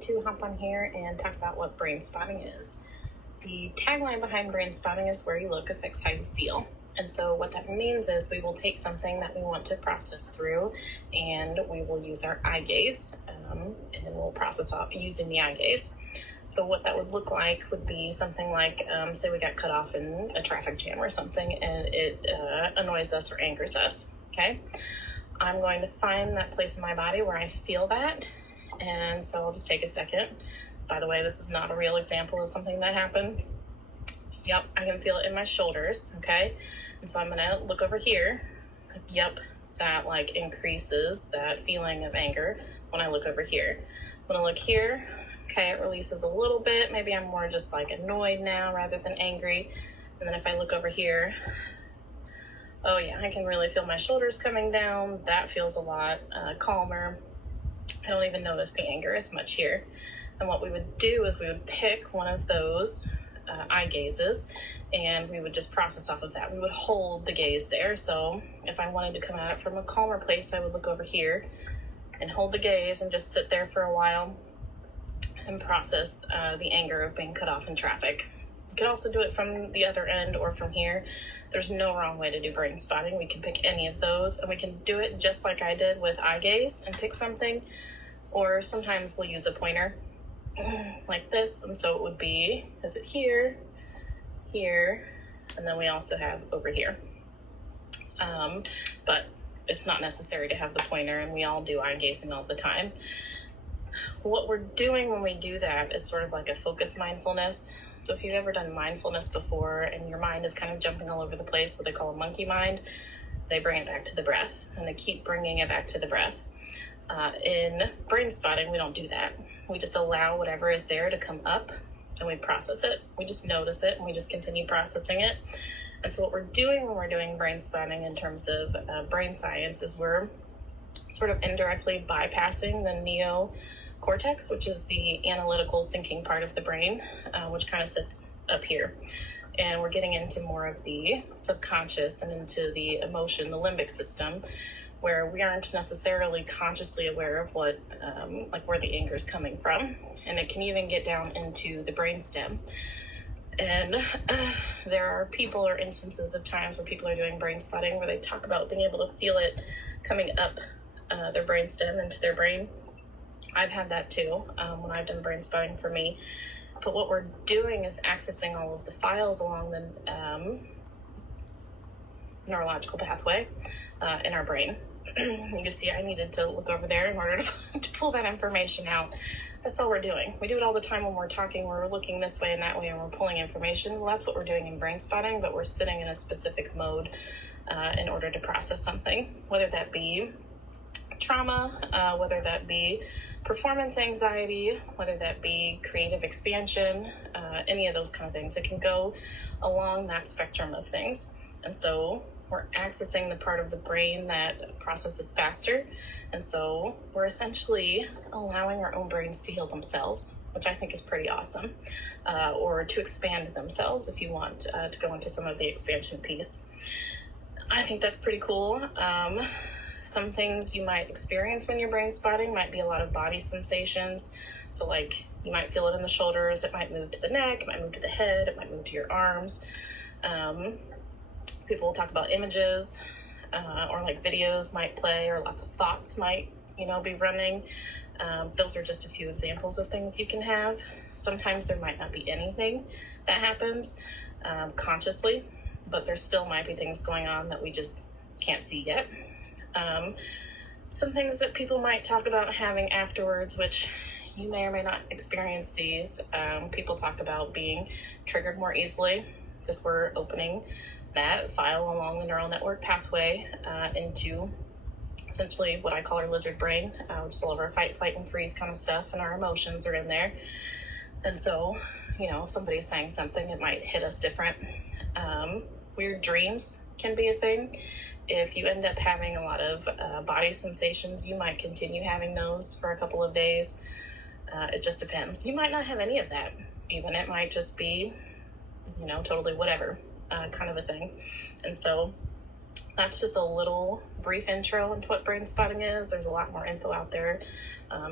wanted to hop on here and talk about what brain spotting is. The tagline behind brain spotting is where you look affects how you feel. And so what that means is we will take something that we want to process through and we will use our eye gaze and then we'll process off using the eye gaze. So what that would look like would be something like, say we got cut off in a traffic jam or something and it annoys us or angers us, okay? I'm going to find that place in my body where I feel that. And so I'll just take a second. By the way, this is not a real example of something that happened. Yep, I can feel it in my shoulders, okay? And so I'm going to look over here. Yep, that like increases that feeling of anger when I look over here. When I look here, okay, it releases a little bit. Maybe I'm more just like annoyed now rather than angry. And then if I look over here, oh yeah, I can really feel my shoulders coming down. That feels a lot calmer. I don't even notice the anger as much here. And what we would do is we would pick one of those eye gazes and we would just process off of that. We would hold the gaze there. So if I wanted to come at it from a calmer place, I would look over here and hold the gaze and just sit there for a while and process the anger of being cut off in traffic. You could also do it from the other end or from here. There's no wrong way to do brain spotting. We can pick any of those and we can do it just like I did with eye gaze and pick something. Or sometimes we'll use a pointer like this. And so it would be, is it here, here, and then we also have over here. But it's not necessary to have the pointer and we all do eye gazing all the time. What we're doing when we do that is sort of like a focus mindfulness. So if you've ever done mindfulness before and your mind is kind of jumping all over the place, what they call a monkey mind, they bring it back to the breath and they keep bringing it back to the breath. In brain spotting, we don't do that. We just allow whatever is there to come up and we process it. We just notice it and we just continue processing it. And so what we're doing when we're doing brain spotting in terms of brain science is we're sort of indirectly bypassing the neocortex, which is the analytical thinking part of the brain, which kind of sits up here. And we're getting into more of the subconscious and into the emotion, the limbic system, where we aren't necessarily consciously aware of what, like where the anger is coming from. And it can even get down into the brainstem. And there are people or instances of times where people are doing brain spotting where they talk about being able to feel it coming up their brainstem into their brain. I've had that too when I've done brain spotting for me. But what we're doing is accessing all of the files along the neurological pathway in our brain. You can see I needed to look over there in order to pull that information out. That's all we're doing. We do it all the time when we're talking. We're looking this way and that way and we're pulling information. Well, that's what we're doing in brain spotting, but we're sitting in a specific mode in order to process something, whether that be trauma, whether that be performance anxiety, whether that be creative expansion, any of those kind of things. It can go along that spectrum of things. And so we're accessing the part of the brain that processes faster. And so we're essentially allowing our own brains to heal themselves, which I think is pretty awesome, or to expand themselves if you want to go into some of the expansion piece. I think that's pretty cool. Some things you might experience when you're brain spotting might be a lot of body sensations. So like you might feel it in the shoulders, it might move to the neck, it might move to the head, it might move to your arms. People will talk about images or like videos might play or lots of thoughts might, be running. Those are just a few examples of things you can have. Sometimes there might not be anything that happens consciously, but there still might be things going on that we just can't see yet. Some things that people might talk about having afterwards, which you may or may not experience these. People talk about being triggered more easily because we're opening that file along the neural network pathway into essentially what I call our lizard brain, which is all of our fight, flight, and freeze kind of stuff, and our emotions are in there. And so, if somebody's saying something, it might hit us different. Weird dreams can be a thing. If you end up having a lot of body sensations, you might continue having those for a couple of days. It just depends. You might not have any of that. Even it might just be, totally whatever kind of a thing. And so that's just a little brief intro into what brain spotting is. There's a lot more info out there.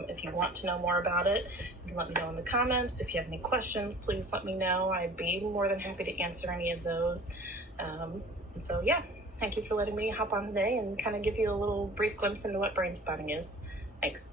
If you want to know more about it, you can let me know in the comments. If you have any questions, please let me know. I'd be more than happy to answer any of those. And so, yeah, thank you for letting me hop on today and kind of give you a little brief glimpse into what brain spotting is. Thanks.